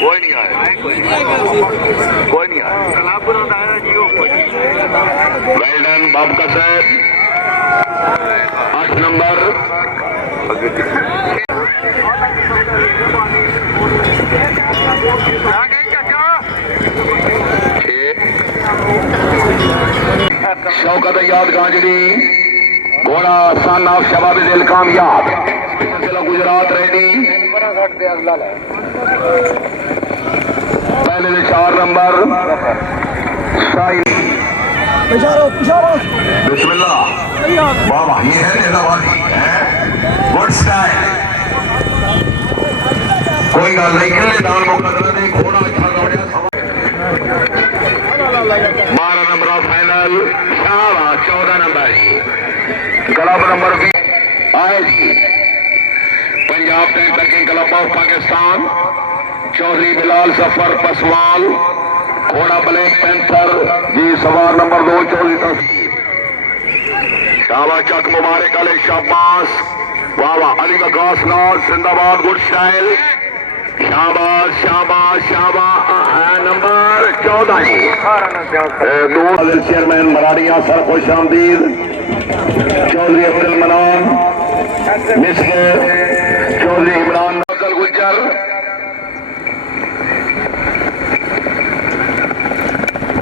कोई नहीं आया, कोई नहीं आया। वेल डन बाब का सर 8 नंबर। शौकत याद गांजड़ी घोड़ा सन ऑफ शबाब दिल कामयाब गुजरात रेडी पहले से 4 नंबर बिस्मिल्लाह बाबा ये है नेतावादी गुड स्टाइल कोई गल नहीं खेले दान मुकदरा नहीं घोड़ा अच्छा दौड़िया 12 नंबर फाइनल शाबाश 14 नंबर जी क्लब नंबर 20 आए जी Punjab tank tracking club of Pakistan Chaudhry Bilal Safar Paswal घोड़ा ब्लैक पैंथर जी सवार नंबर 2 चौधरी तस्वीर शाबाश चक मुबारक अली शाबाश वाह वाह अली वकास नाज जिंदाबाद गुड स्टाइल शाबाश शाबाश शाबाश नंबर 14 जी दो चेयरमैन मराड़िया सर खुश आमदीद चौधरी अब्दुल मनान मिसके चौधरी इमरान नकल गुजर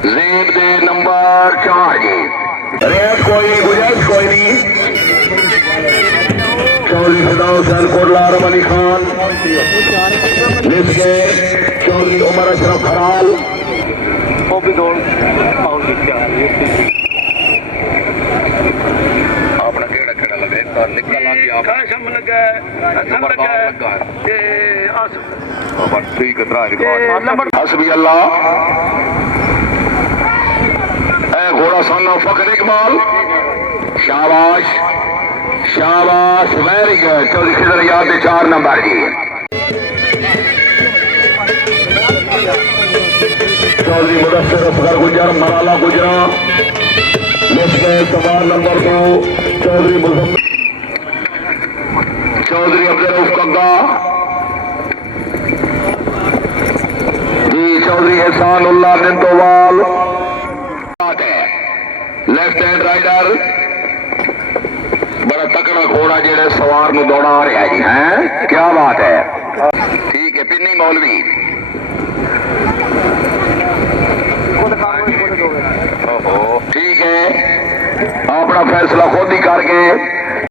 जेब दे नंबर 4 जी रेत कोई नहीं गुजर कोई नहीं चौधरी फिदा हुसैन कोटला आरम अली खान मिसके चौधरी उमर अशरफ खराल अपना केड़ा केड़ा लगे निकल आ गया कसम लगा कसम लगा ये अस बस ठीक है रिकॉर्ड हसबी अल्लाह ए घोड़ा सामने फखर इकबाल शाबाश शाबाश वेरी गुड चौधरी खिदर याद 4 नंबर जी चौधरी मुदस्सिर असगर गुजर मराला गुजरा मिसके सवार number 2 Chaudhry Muzammil Chaudhry Abdul Rauf Kagga ji Chaudhry Ehsanullah Nindowal left hand rider बड़ा तकड़ा घोड़ा जेड़े सवार नु दौड़ा रहा है जी हैं क्या बात है ठीक है पिन्नी मौलवी ठीक है अपना फैसला खुद ही करके